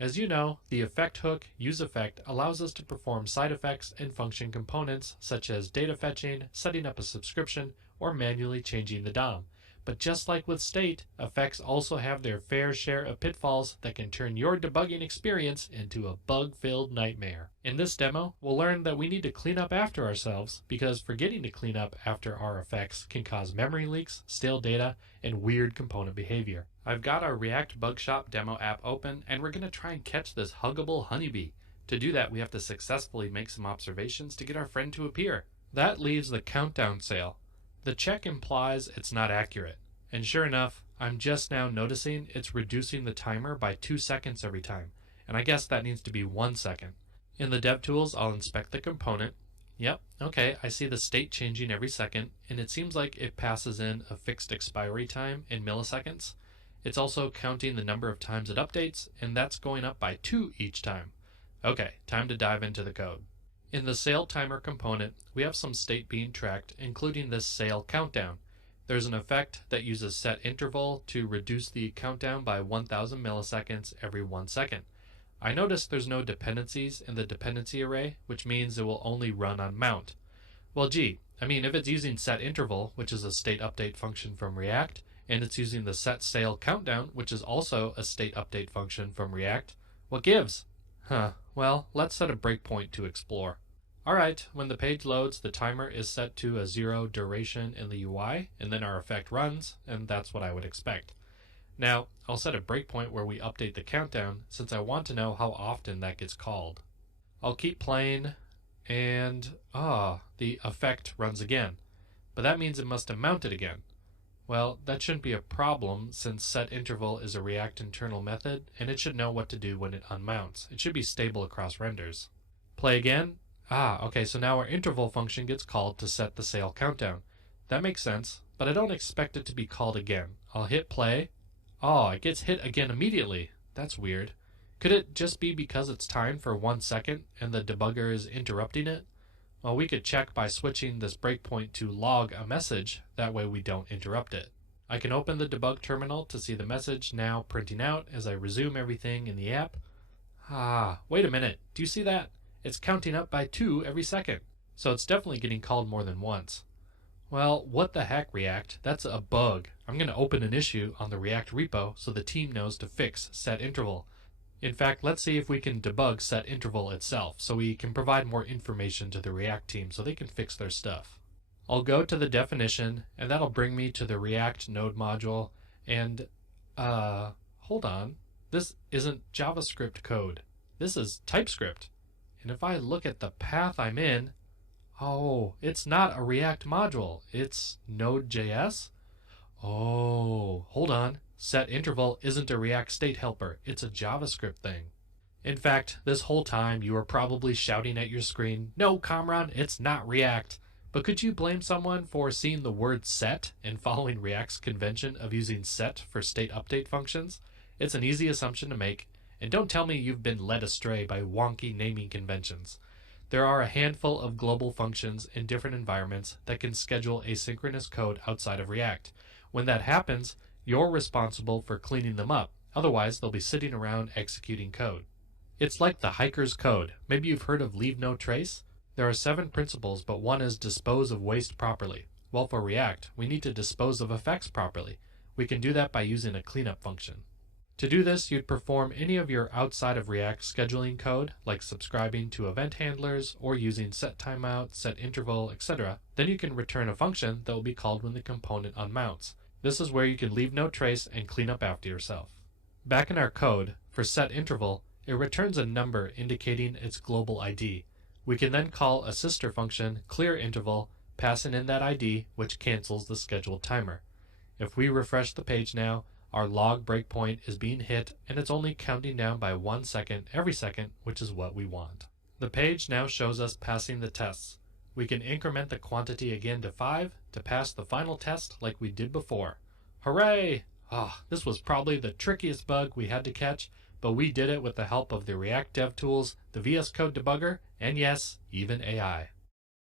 As you know, the effect hook useEffect allows us to perform side effects and function components such as data fetching, setting up a subscription, or manually changing the DOM. But just like with state, effects also have their fair share of pitfalls that can turn your debugging experience into a bug-filled nightmare. In this demo, we'll learn that we need to clean up after ourselves because forgetting to clean up after our effects can cause memory leaks, stale data, and weird component behavior. I've got our React Bug Shop demo app open, and we're going to try and catch this huggable honeybee. To do that, we have to successfully make some observations to get our friend to appear. That leaves the countdown sail. The check implies it's not accurate, and sure enough, I'm just now noticing it's reducing the timer by 2 seconds every time, and I guess that needs to be 1 second. In the DevTools, I'll inspect the component. Yep, okay, I see the state changing every second, and it seems like it passes in a fixed expiry time in milliseconds. It's also counting the number of times it updates, and that's going up by 2 each time. Okay, time to dive into the code. In the sail timer component, we have some state being tracked, including this sail countdown. There's an effect that uses setInterval to reduce the countdown by 1000 milliseconds every 1 second. I notice there's no dependencies in the dependency array, which means it will only run on mount. Well gee, I mean if it's using setInterval, which is a state update function from React, and it's using the setSailCountdown, which is also a state update function from React, what gives? Well, let's set a breakpoint to explore. Alright, when the page loads, the timer is set to a 0 duration in the UI, and then our effect runs, and that's what I would expect. Now, I'll set a breakpoint where we update the countdown, since I want to know how often that gets called. I'll keep playing, and the effect runs again. But that means it must have mounted again. Well, that shouldn't be a problem since setInterval is a React internal method, and it should know what to do when it unmounts. It should be stable across renders. Play again. Okay, so now our interval function gets called to set the sail countdown. That makes sense, but I don't expect it to be called again. I'll hit play. It gets hit again immediately. That's weird. Could it just be because it's timed for 1 second and the debugger is interrupting it? Well, we could check by switching this breakpoint to log a message, that way we don't interrupt it. I can open the debug terminal to see the message now printing out as I resume everything in the app. Wait a minute, do you see that? It's counting up by 2 every second, so it's definitely getting called more than once. Well, what the heck, React? That's a bug. I'm going to open an issue on the React repo so the team knows to fix setInterval. In fact, let's see if we can debug setInterval itself so we can provide more information to the React team so they can fix their stuff. I'll go to the definition, and that'll bring me to the React node module, and hold on. This isn't JavaScript code. This is TypeScript. And if I look at the path I'm in, it's not a React module. It's Node.js? Hold on. SetInterval isn't a React state helper. It's a JavaScript thing. In fact, this whole time you were probably shouting at your screen, "No, Kamran, it's not React." But could you blame someone for seeing the word set and following React's convention of using set for state update functions? It's an easy assumption to make, and don't tell me you've been led astray by wonky naming conventions. There are a handful of global functions in different environments that can schedule asynchronous code outside of React. When that happens, you're responsible for cleaning them up, otherwise they'll be sitting around executing code. It's like the hiker's code. Maybe you've heard of leave no trace? There are 7 principles, but one is dispose of waste properly. Well, for React, we need to dispose of effects properly. We can do that by using a cleanup function. To do this, you'd perform any of your outside of React scheduling code, like subscribing to event handlers or using setTimeout, setInterval, etc. Then you can return a function that will be called when the component unmounts. This is where you can leave no trace and clean up after yourself. Back in our code, for setInterval, it returns a number indicating its global ID. We can then call a sister function, clearInterval, passing in that ID, which cancels the scheduled timer. If we refresh the page now, our log breakpoint is being hit, and it's only counting down by 1 second every second, which is what we want. The page now shows us passing the tests. We can increment the quantity again to 5 to pass the final test like we did before. Hooray! This was probably the trickiest bug we had to catch, but we did it with the help of the React DevTools, the VS Code Debugger, and yes, even AI.